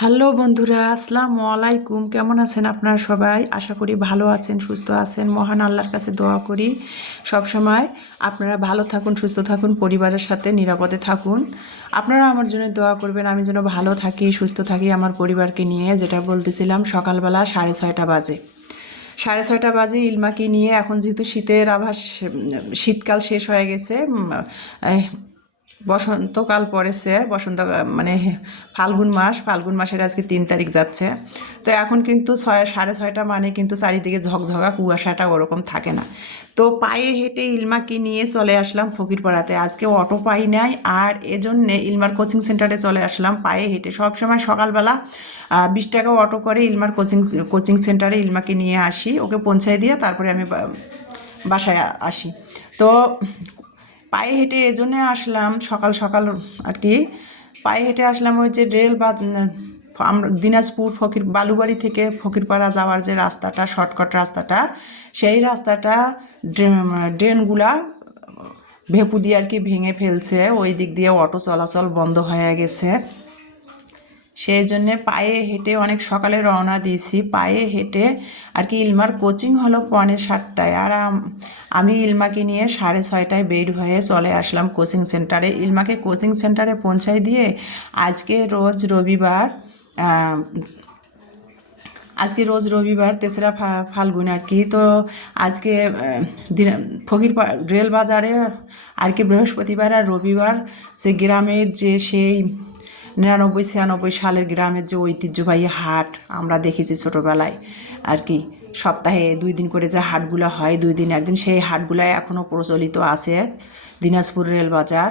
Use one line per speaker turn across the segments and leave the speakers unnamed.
Hello বন্ধুরা, আসসালামু আলাইকুম। কেমন আছেন আপনারা সবাই? আশা করি ভালো আছেন, সুস্থ আছেন। মহান আল্লাহর কাছে দোয়া করি। সব সময় আপনারা ভালো থাকুন, সুস্থ থাকুন, পরিবারের সাথে নিরাপদে থাকুন। আপনারা আমার জন্য দোয়া করবেন, আমি যেন ভালো থাকি, সুস্থ থাকি আমার পরিবারকে নিয়ে, যেটা বলতেছিলাম সকালবেলা সাড়ে ছয়টা বাজে। সাড়ে ছয়টা বাজে ইলমাকে নিয়ে, এখন যেহেতু শীতের আভাস শীতকাল শেষ হয়ে গেছে বসন্তকাল পড়েছে, বসন্ত মানে ফাল্গুন মাস, ফাল্গুন মাসের আজকে তিন তারিখ যাচ্ছে। তো এখন কিন্তু ছয়, সাড়ে ছয়টা মানে কিন্তু চারিদিকে ঝকঝকা, কুয়াশাটা ওরকম থাকে না। তো পায়ে হেঁটে ইলমাকে নিয়ে চলে আসলাম ফকিরপাড়াতে। আজকে অটো পাই নাই আর এজন্যে ইলমার কোচিং সেন্টারে চলে আসলাম পায়ে হেঁটে। সবসময় সকালবেলা বিশ টাকা অটো করে ইলমার কোচিং কোচিং সেন্টারে ইলমাকে নিয়ে আসি। ওকে পৌঁছায় দিয়ে তারপরে আমি বাসায় আসি। তো পায়ে হেঁটে এজন্যে আসলাম, সকাল সকাল আর কি। পায়ে হেঁটে আসলাম ওই যে রেল বা আমরা দিনাজপুর ফকির, বালুবাড়ি থেকে ফকিরপাড়া যাওয়ার যে রাস্তাটা, শর্টকাট রাস্তাটা, সেই রাস্তাটা ড্রে- ড্রেনগুলা ভেপু দিয়ে আর কি ভেঙে ফেলছে। ওই দিক দিয়ে অটো চলাচল বন্ধ হয়ে গেছে। সেই জন্যে পায়ে হেঁটে অনেক সকালে রওনা দিয়েছি। পায়ে হেঁটে আর কি ইলমার কোচিং হলো পৌনে সাতটায় আর আমি ইলমাকে নিয়ে সাড়ে ছয়টায় বের হয়ে চলে আসলাম কোচিং সেন্টারে। ইলমাকে কোচিং সেন্টারে পৌঁছাই দিয়ে আজকে রোজ রবিবার আজকে রোজ রবিবার তেসরা ফাল্গুন আর কি। তো আজকে ফকির রেল বাজারে আর কি বৃহস্পতিবার আর রবিবার যে গ্রামের যে সেই নিরানব্বই, ছিয়ানব্বই সালের গ্রামের যে ঐতিহ্যবাহী হাট, আমরা দেখেছি ছোটোবেলায় আর কি। সপ্তাহে দুই দিন করে যে হাটগুলো হয়, দুই দিন, একদিন সেই হাটগুলো এখনও প্রচলিত আছে দিনাজপুর রেল বাজার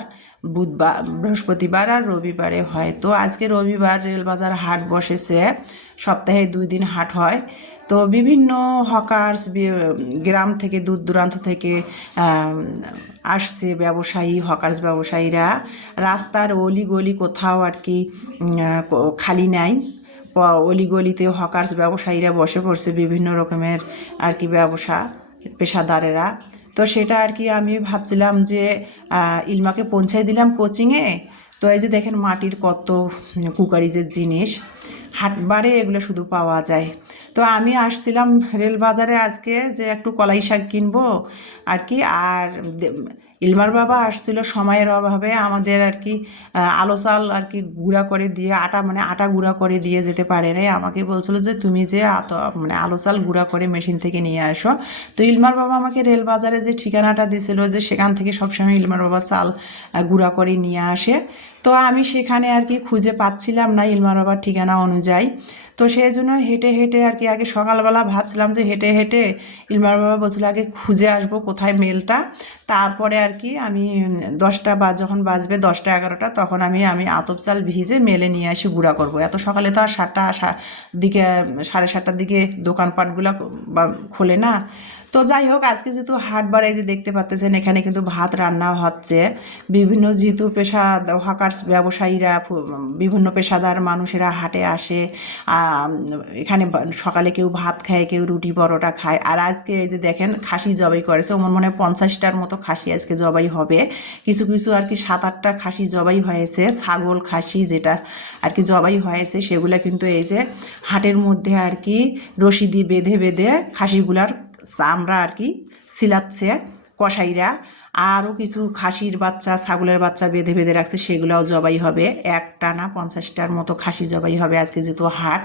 বুধবার, বৃহস্পতিবার আর রবিবারে হয়। তো আজকে রবিবার রেলবাজার হাট বসেছে, সপ্তাহে দুই দিন হাট হয়। তো বিভিন্ন হকার্স গ্রাম থেকে দূর দূরান্ত থেকে আসছে ব্যবসায়ী, হকার্স ব্যবসায়ীরা। রাস্তার অলি গলি কোথাও আর কি খালি নাই। অলিগলিতে হকার্স ব্যবসায়ীরা বসে পড়ছে বিভিন্ন রকমের আর কি ব্যবসা পেশাদারেরা। তো সেটা আর কি আমি ভাবছিলাম যে ইলমাকে পৌঁছাই দিলাম কোচিংয়ে তো এই যে দেখেন মাটির কত কুকারিজের জিনিস। হাটবারে এগুলো শুধু পাওয়া যায়। তো আমি আসছিলাম রেল বাজারে আজকে যে একটু কলাই শাক কিনবো আর কি, আর ইলমার বাবা আসছিল সময়ের অভাবে আমাদের আর কি আলো চাল আর কি গুঁড়া করে দিয়ে, আটা মানে আটা গুঁড়া করে দিয়ে যেতে পারে রে আমাকে বলছিল যে তুমি যে মানে আলো চাল গুঁড়া করে মেশিন থেকে নিয়ে আসো। তো ইলমার বাবা আমাকে রেল বাজারে যে ঠিকানাটা দিয়েছিল যে সেখান থেকে সবসময় ইলমার বাবা চাল গুঁড়া করে নিয়ে আসে। তো আমি সেখানে আর কি খুঁজে পাচ্ছিলাম না ইলমার বাবার ঠিকানা অনুযায়ী। তো সেই জন্য হেঁটে হেঁটে আর কি আগে সকালবেলা ভাবছিলাম যে হেঁটে হেঁটে ইলমার বাবা বলছিল আগে খুঁজে আসব কোথায় মেলটা। তারপরে আর কি আমি দশটা বা যখন বাজবে দশটা এগারোটা তখন আমি আমি আতপ চাল ভিজে মেলে নিয়ে আসি গুঁড়া করব। এত সকালে তো আর সাতটা দিকে, সাড়ে সাতটার দিকে দোকানপাটগুলো বা খোলে না। তো যাই হোক, আজকে যেহেতু হাট বাড়ে যে দেখতে পাচ্ছেন এখানে কিন্তু ভাত রান্না হচ্ছে। বিভিন্ন যেহেতু পেশা হকার্স ব্যবসায়ীরা বিভিন্ন পেশাদার মানুষেরা হাটে আসে। এখানে সকালে কেউ ভাত খায়, কেউ রুটি পরোটা খায়। আর আজকে এই যে দেখেন, খাসি জবাই করেছে। আমার মনে হয় পঞ্চাশটার মতো খাসি আজকে জবাই হবে। কিছু কিছু আর কি সাত আটটা খাসি জবাই হয়েছে। ছাগল খাসি যেটা আর কি জবাই হয়েছে, সেগুলা কিন্তু এই যে হাটের মধ্যে আর কি রশি দিয়ে বেঁধে বেঁধে খাসিগুলার চামড়া আর কি সিলাচ্ছে কসাইরা আরও কিছু খাসির বাচ্চা, ছাগলের বাচ্চা বেঁধে বেঁধে রাখছে, সেগুলোও জবাই হবে। একটা না পঞ্চাশটার মতো খাসি জবাই হবে আজকে যেহেতু হাট।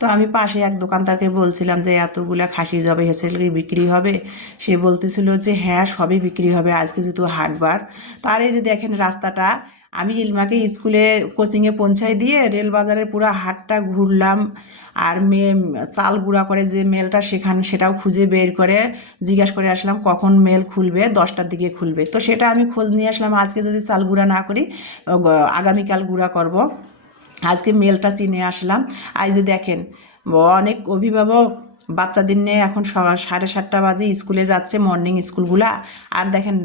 তো আমি পাশে এক দোকানদারকে বলছিলাম যে, এতগুলা খাসি জবাই হয়েছে বিক্রি হবে? সে বলতেছিল যে হ্যাঁ সবই বিক্রি হবে আজকে যেহেতু হাটবার। তার এই যে দেখেন রাস্তাটা আমি ইলমাকে স্কুলে কোচিংয়ে পৌঁছাই দিয়ে রেল বাজারের পুরো হাটটা ঘুরলাম আর মেয়ে চাল গুঁড়া করে যে মেলটা সেখানে সেটাও খুঁজে বের করে জিজ্ঞাসা করে আসলাম, কখন মেল খুলবে? দশটার দিকে খুলবে। তো সেটা আমি খোঁজ নিয়ে আসলাম, আজকে যদি চাল গুঁড়া না করি আগামীকাল গুঁড়া করব। আজকে মেলটা চিনে আসলাম। আজ যে দেখেন অনেক অভিভাবক বাচ্চাদের নিয়ে এখন সাড়ে সাতটা বাজে স্কুলে যাচ্ছে মর্নিং স্কুলগুলা আর দেখেন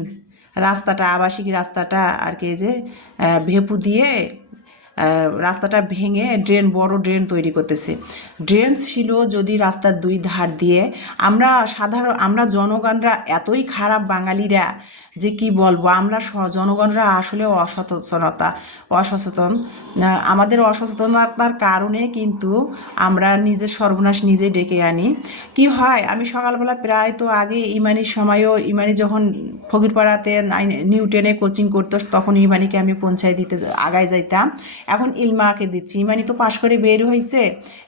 রাস্তাটা আবাসিক রাস্তাটা আর কি যে ভেপু দিয়ে রাস্তাটা ভেঙে ড্রেন বড় ড্রেন তৈরি করতেছে। ড্রেন ছিল যদি রাস্তার দুই ধার দিয়ে, আমরা সাধারণ, আমরা জনগণরা এতই খারাপ বাঙালিরা যে কি বলব, আমরা জনগণরা আসলে অসচেতনতা, অসচেতন। আমাদের অসচেতনতার কারণে কিন্তু আমরা নিজের সর্বনাশ নিজে ডেকে আনি। কি হয়, আমি সকালবেলা প্রায় তো আগে ইমানির সময়ও, ইমানি যখন ফকিরপাড়াতে নাইন- নিউ টেনে কোচিং করতো, তখন ইমানিকে আমি পৌঁছায় দিতে আগায় যাইতাম। এখন ইলমাকে দিচ্ছি। ইমানি তো পাশ করে বের হয়েছে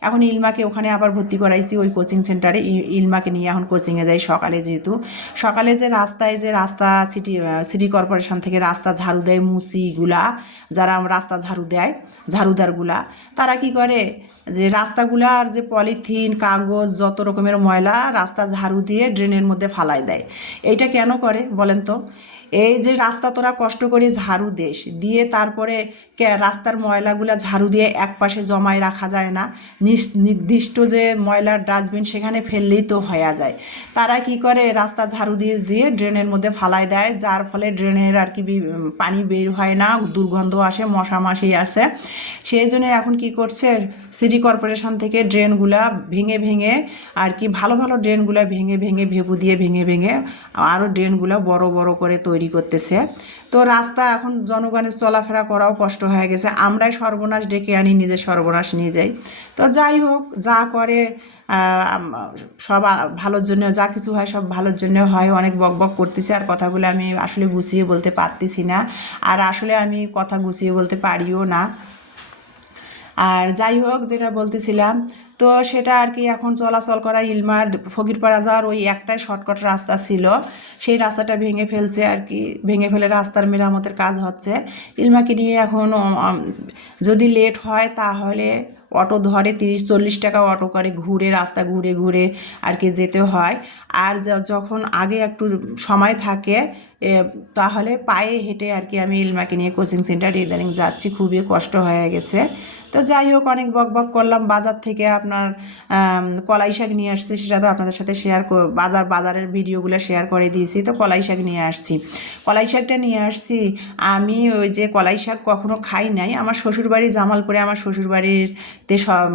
এখন ইলমাকে ওখানে আবার ভর্তি করাইছি ওই কোচিং সেন্টারে ইলমাকে নিয়ে এখন কোচিংয়ে যাই সকালে যেহেতু। সকালে যে রাস্তায় যে রাস্তা সিটি সিটি কর্পোরেশন থেকে রাস্তা ঝাড়ু দেয় মুসিগুলা যারা রাস্তা ঝাড়ু দেয় ঝাড়ুদারগুলা তারা কি করে? যে রাস্তাগুলার যে পলিথিন, কাগজ, যত রকমের ময়লা রাস্তা ঝাড়ু দিয়ে ড্রেনের মধ্যে ফালাই দেয়। এইটা কেন করে বলেন তো? এই যে রাস্তা তোরা কষ্ট করে ঝাড়ু দেশ দিয়ে তারপরে রাস্তার ময়লাগুলা ঝাড়ু দিয়ে এক পাশে জমায় রাখা যায় না। নির্দিষ্ট যে ময়লার ডাস্টবিন সেখানে ফেললেই তো হয়ে যায়। তারা কি করে রাস্তা ঝাড়ু দিয়ে দিয়ে ড্রেনের মধ্যে ফালাই দেয়, যার ফলে ড্রেনের আর কি পানি বের হয় না, দুর্গন্ধ আসে, মশা মাসি আসে। সেই জন্য এখন কি করছে, সিটি কর্পোরেশন থেকে ড্রেনগুলা ভেঙে ভেঙে আর কি ভালো ভালো ড্রেনগুলা ভেঙে ভেঙে, ভেবু দিয়ে ভেঙে ভেঙে আরও ড্রেনগুলো বড় বড় করে তৈরি করতেছে। তো রাস্তা এখন জনগণের চলাফেরা করাও কষ্ট হয়ে গেছে। আমরাই সর্বনাশ ডেকে আনি, নিজের সর্বনাশ নিয়ে যাই। তো যাই হোক, যা করে সব ভালোর জন্য যা কিছু হয় সব ভালোর জন্য হয়, অনেক বক বক করতেছে। আর কথাগুলো আমি আসলে গুছিয়ে বলতে পারতেছি না। আর আসলে আমি কথা গুছিয়ে বলতে পারিও না। আর যাই হোক, যেটা বলতেছিলাম তো সেটা আর কি এখন চলাচল করা ইলমার ফকিরপাড়া যাওয়ার ওই একটাই শর্টকাট রাস্তা ছিল। সেই রাস্তাটা ভেঙে ফেলছে আর কি, ভেঙে ফেলে রাস্তার মেরামতের কাজ হচ্ছে। ইলমাকে নিয়ে এখন যদি লেট হয় তাহলে অটো ধরে তিরিশ, চল্লিশ টাকা অটো করে ঘুরে, রাস্তা ঘুরে ঘুরে আর কি যেতে হয়। আর যখন আগে একটু সময় থাকে তাহলে পায়ে হেঁটে আর কি আমি ইলমাকে নিয়ে কোচিং সেন্টারে ইদানিং যাচ্ছি, খুবই কষ্ট হয়ে গেছে। তো যাই হোক, অনেক বক বক করলাম, বাজার থেকে আপনার কলাই শাক নিয়ে আসছি, সেটা তো আপনাদের সাথে শেয়ার বাজার, বাজারের ভিডিওগুলো শেয়ার করে দিয়েছি, তো কলাই শাক নিয়ে আসছি। কলাই শাকটা নিয়ে আসছি, আমি ওই যে কলাই শাক কখনো খাই নাই, আমার শ্বশুরবাড়ি জামালপুরে, আমার শ্বশুরবাড়িতে সব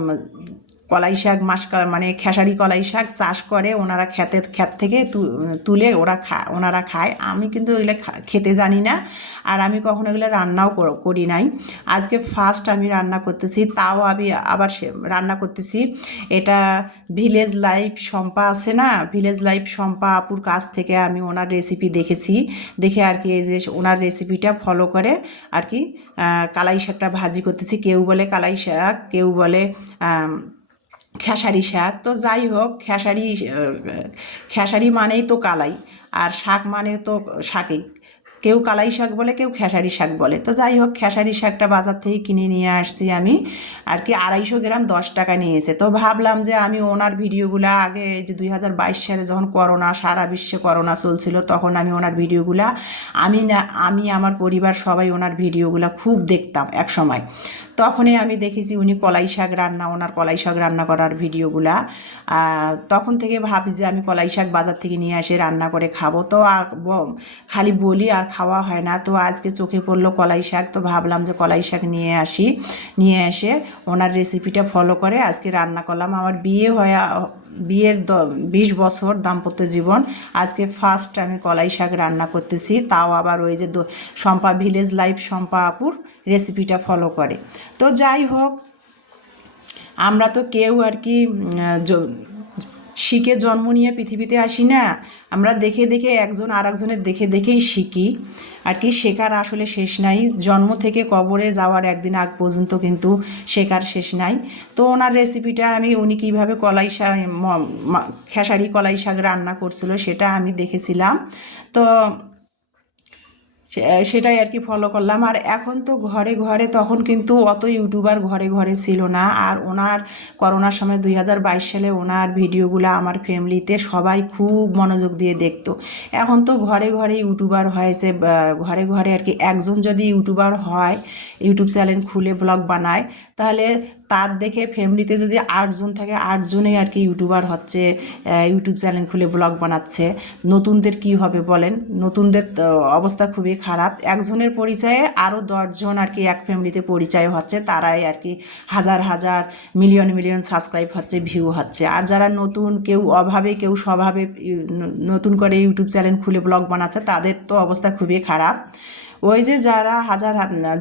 কলাই শাক, মাসকা মানে খেসারি কলাই শাক চাষ করে, ওনারা খেতে ক্ষেত থেকে তুলে ওরা খা, ওনারা খায়। আমি কিন্তু এগুলো খেতে জানি না আর আমি কখনো এগুলো রান্নাও কর- নাই। আজকে ফার্স্ট আমি রান্না করতেছি, তাও আমি আবার সে, রান্না করতেছি। এটা ভিলেজ লাইফ শম্পা আছে না? ভিলেজ লাইফ শম্পা আপুর কাছ থেকে আমি ওনার রেসিপি দেখেছি। দেখে আর কি এই যে ওনার রেসিপিটা ফলো করে আর কি কালাই শাকটা ভাজি করতেছি। কেউ বলে কালাই শাক, কেউ বলে খেসারি শাক। তো যাই হোক খেসারি খেসারি মানেই তো কালাই, আর শাক মানে তো শাকই। কেউ কালাই শাক বলে, কেউ খেসারি শাক বলে। তো যাই হোক খেসারি শাকটা বাজার থেকে কিনে নিয়ে আসছি আমি, আর কি আড়াইশো গ্রাম দশ টাকা নিয়েছে। তো ভাবলাম যে আমি ওনার ভিডিওগুলো আগে যে দুই হাজার বাইশ সালে যখন করোনা, সারা বিশ্বে করোনা চলছিল, তখন আমি ওনার ভিডিওগুলা, আমি না, আমি, আমার পরিবার সবাই ওনার ভিডিওগুলো খুব দেখতাম এক সময় তখনই আমি দেখেছি উনি কলাই শাক রান্না, ওনার কলাই শাক রান্না করার ভিডিওগুলা। তখন থেকে ভাবি যে আমি কলাই শাক বাজার থেকে নিয়ে আসে রান্না করে খাব। তো খালি বলি আর খাওয়া হয় না। তো আজকে চোখে পড়ল কলাই শাক। তো ভাবলাম যে কলাই শাক নিয়ে আসি। নিয়ে এসে ওনার রেসিপিটা ফলো করে আজকে রান্না করলাম। আমার বিয়ে হয়ে বিয়ের দ- বিশ বছর দাম্পত্য জীবন। আজকে ফার্স্ট আমি কলাই শাক রান্না করতেছি। তাও আবার ওই যে শম্পা ভিলেজ লাইফ শম্পা আপুর রেসিপিটা ফলো করে। তো যাই হোক, আমরা তো কেউ আর কি শিখে জন্ম নিয়ে পৃথিবীতে আসি না। আমরা দেখে দেখে একজন আর একজনের দেখে দেখেই শিখি। আর কি শেখার আসলে শেষ নাই। জন্ম থেকে কবরে যাওয়ার একদিন আগ পর্যন্ত কিন্তু শেখার শেষ নাই। তো ওনার রেসিপিটা আমি উনি কীভাবে কলাই শাক খেসারি কলাই শাক রান্না করছিল সেটা আমি দেখেছিলাম। তো সেটাই আর কি ফলো করলাম। আর এখন তো ঘরে ঘরে তখন কিন্তু অত ইউটিউবার ঘরে ঘরে ছিল না। আর ওনার করোনার সময় দুই হাজার বাইশ সালে ওনার ভিডিওগুলো আমার ফ্যামিলিতে সবাই খুব মনোযোগ দিয়ে দেখতো। এখন তো ঘরে ঘরে ইউটিউবার হয়েছে ঘরে ঘরে আর কি একজন যদি ইউটিউবার হয় ইউটিউব চ্যানেল খুলে ব্লগ বানায়, তাহলে তার দেখে ফ্যামিলিতে যদি আটজন থাকে, আটজনেই আর কি ইউটিউবার হচ্ছে ইউটিউব চ্যানেল খুলে ব্লগ বানাচ্ছে। নতুনদের কি হবে বলেন? নতুনদের অবস্থা খুবই খারাপ। একজনের পরিচয়ে আরও দশজন আর কি এক ফ্যামিলিতে পরিচয় হচ্ছে, তারাই আর কি হাজার হাজার মিলিয়ন মিলিয়ন সাবস্ক্রাইব হচ্ছে ভিউ হচ্ছে। আর যারা নতুন, কেউ অভাবে, কেউ স্বভাবে নতুন করে ইউটিউব চ্যানেল খুলে ব্লগ বানাচ্ছে, তাদের তো অবস্থা খুবই খারাপ। ওই যে যারা হাজার,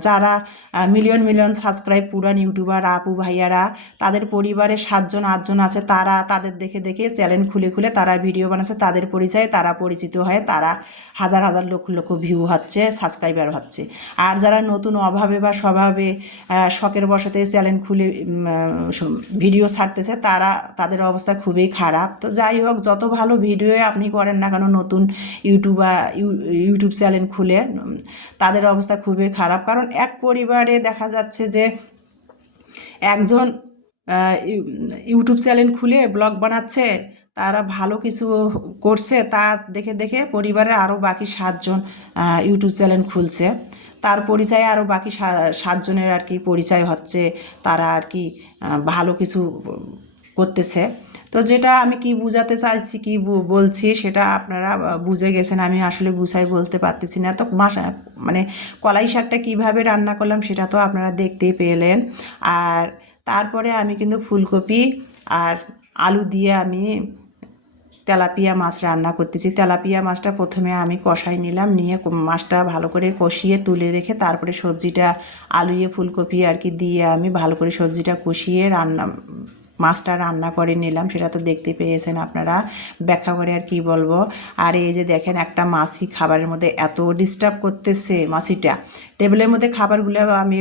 যারা মিলিয়ন মিলিয়ন সাবস্ক্রাইব পুরান ইউটিউবার আপু ভাইয়ারা, তাদের পরিবারে সাতজন, আটজন আছে, তারা তাদের দেখে দেখে চ্যানেল খুলে খুলে তারা ভিডিও বানাচ্ছে, তাদের পরিচয়ে তারা পরিচিত হয়ে তারা হাজার হাজার লক্ষ লক্ষ ভিউ হচ্ছে সাবস্ক্রাইবার হচ্ছে। আর যারা নতুন অভাবে বা স্বভাবে শখের বসতে চ্যানেল খুলে ভিডিও ছাড়তেছে, তারা, তাদের অবস্থা খুবই খারাপ। তো যাই হোক, যত ভালো ভিডিও আপনি করেন না কেন, নতুন ইউটিউবার ইউটিউব চ্যানেল খুলে তাদের অবস্থা খুবই খারাপ। কারণ এক পরিবারে দেখা যাচ্ছে যে একজন ইউটিউব চ্যানেল খুলে ব্লগ বানাচ্ছে, তারা ভালো কিছু করছে, তা দেখে দেখে পরিবারের আরও বাকি সাতজন ইউটিউব চ্যানেল খুলছে। তার পরিচয়ে আরও বাকি সাতজনের আর কি পরিচয় হচ্ছে, তারা আর কি ভালো কিছু করতেছে। তো যেটা আমি কি বুঝাতে চাইছি, কি বলছি সেটা আপনারা বুঝে গেছেন। আমি আসলে গুছাই বলতে পারতেছি না। তো মাসা মানে কলাই শাকটা কীভাবে রান্না করলাম সেটা তো আপনারা দেখতেই পেলেন। আর তারপরে আমি কিন্তু ফুলকপি আর আলু দিয়ে আমি তেলাপিয়া মাছ রান্না করতেছি। তেলাপিয়া মাছটা প্রথমে আমি কষাই নিলাম, নিয়ে মাছটা ভালো করে কষিয়ে তুলে রেখে তারপরে সবজিটা আলুয়ে ফুলকপি আর কি দিয়ে আমি ভালো করে সবজিটা কষিয়ে রান্না মাছটা রান্না করে নিলাম, সেটা তো দেখতে পেয়েছেন আপনারা। ব্যাখ্যা করে আর কি বলব? আর এই যে দেখেন, একটা মাছি খাবারের মধ্যে এত ডিস্টার্ব করতেছে মাছিটা টেবিলের মধ্যে খাবারগুলো আমি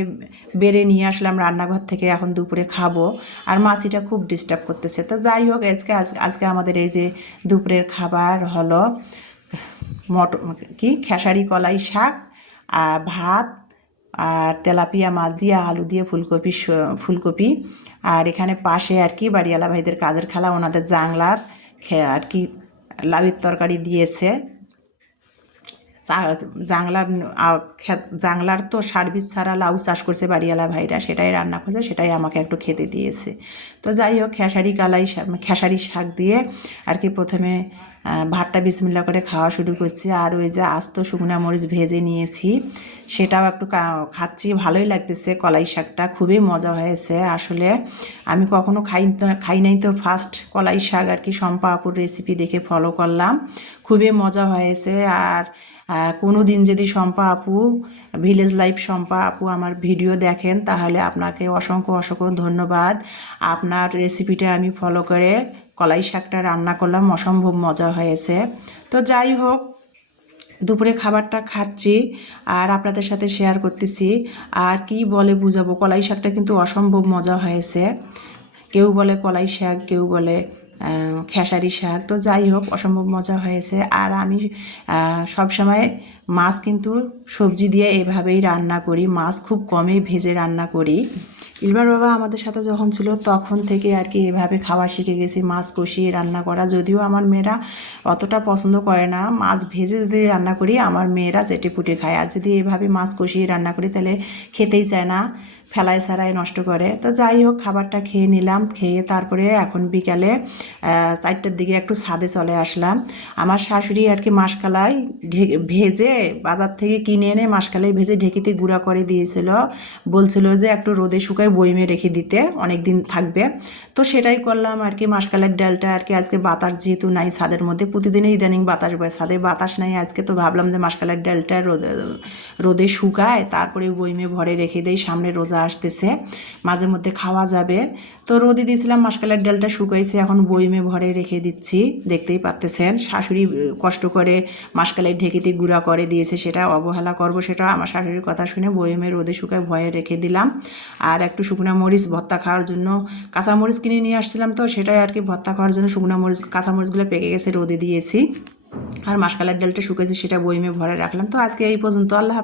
বেড়ে নিয়ে আসলাম রান্নাঘর থেকে, এখন দুপুরে খাব। আর মাছিটা খুব ডিস্টার্ব করতেছে। তো যাই হোক, আজকে আজ- আজকে আমাদের এই যে দুপুরের খাবার হলো মটর কি? খেসারি, কলাই, শাক আর ভাত আর তেলাপিয়া মাছ দিয়ে, আলু দিয়ে, ফুলকপি ফুলকপি। আর এখানে পাশে আর কি বাড়িওয়ালা ভাইদের কাজের খেলা, ওনাদের জাংলার খে- আর কি লাউয়ের তরকারি দিয়েছে। জাংলার জাংলার তো সার্ভিস ছাড়া লাউ চাষ করছে বাড়িওয়ালা ভাইরা, সেটাই রান্না করছে, সেটাই আমাকে একটু খেতে দিয়েছে। তো যাই হোক, খেসারি কালাই খেসারি শাক দিয়ে আর কি প্রথমে ভাতটা বিসমিল্লা করে খাওয়া শুরু করছি। আর ওই যে আস্ত শুকনা মরিচ ভেজে নিয়েছি, সেটাও একটু খাচ্ছি, ভালোই লাগতেছে কলাই শাকটা, খুবই মজা হয়েছে। আসলে আমি কখনো খাই খাই নাই তো ফার্স্ট কলাই শাক আর কি শম্পা রেসিপি দেখে ফলো করলাম। খুবই মজা হয়েছে। আর কোনো দিন যদি শম্পা আপু ভিলেজ লাইফ শম্পা আপু আমার ভিডিও দেখেন, তাহলে আপনাকে অসংখ্য অসংখ্য ধন্যবাদ। আপনার রেসিপিটা আমি ফলো করে কলাই শাকটা রান্না করলাম, অসম্ভব মজা হয়েছে। তো যাই হোক, দুপুরে খাবারটা খাচ্ছি আর আপনাদের সাথে শেয়ার করতেছি। আর কি বলে বুঝাবো, কলাই শাকটা কিন্তু অসম্ভব মজা হয়েছে। কেউ বলে কলাই শাক, কেউ বলে খেসারি শাক। তো যাই হোক, অসম্ভব মজা হয়েছে। আর আমি সব সময় মাছ কিন্তু সবজি দিয়ে এভাবেই রান্না করি। মাছ খুব কমই ভেজে রান্না করি। ইলবার বাবা আমাদের সাথে যখন ছিল, তখন থেকে আর কি এভাবে খাওয়া শিখে গেছি, মাছ কষিয়ে রান্না করা। যদিও আমার মেয়েরা অতটা পছন্দ করে না, মাছ ভেজে যদি রান্না করি, আমার মেয়েরা চেটে পুটে খায়। আর যদি এভাবে মাছ কষিয়ে রান্না করি, তাহলে খেতেই চায় না। ফেলায় সারায় নষ্ট করে। তো যাই হোক, খাবারটা খেয়ে নিলাম, খেয়ে তারপরে এখন বিকালে চারটার দিকে একটু ছাদে চলে আসলাম। আমার শাশুড়ি আর কি মাসকালাই ভেজে বাজার থেকে কিনে এনে মাসকালাই ভেজে ঢেকিতে গুঁড়া করে দিয়েছিল। বলছিল যে একটু রোদে শুকায় বইমে রেখে দিতে অনেক দিন থাকবে। তো সেটাই করলাম আর কি মাসকালের ডালটা আর কি আজকে বাতাস যেহেতু নাই ছাদের মধ্যে প্রতিদিনই ইদানিং বাতাস বয়, ছাদে বাতাস নাই, আজকে তো ভাবলাম যে মাসকালের ডালটা রোদে রোদে শুকায়, তারপরে বইমে ভরে রেখে দেই, সামনে রোজা আসতেছে, মাঝে মধ্যে খাওয়া যাবে। তো রোদে দিয়েছিলাম, মাসকালের ডালটা শুকাইছে, এখন বইমে ভরে রেখে দিচ্ছি। দেখতেই পাচ্তেছেন শাশুড়ি কষ্ট করে মাসকালের ঢেকিতে গুঁড়া করে দিয়েছে, সেটা অবহেলা করব সেটা আমার শাশুড়ির কথা শুনে বইমে রোদে শুকায় ভয়ে রেখে দিলাম। আর একটু শুকনা মরিচ, ভর্তা খাওয়ার জন্য কাঁচা মরিচ কিনে নিয়ে আসছিলাম তো, সেটাই আর কি ভর্তা খাওয়ার জন্য শুকনা মরিচ, কাঁচা মরিচগুলো পেকে গেছে রোদে দিয়েছি। আর মাসকালের ডালটা শুকেছে সেটা বইমে ভরে রাখলাম। তো আজকে এই পর্যন্ত, আল্লাহ।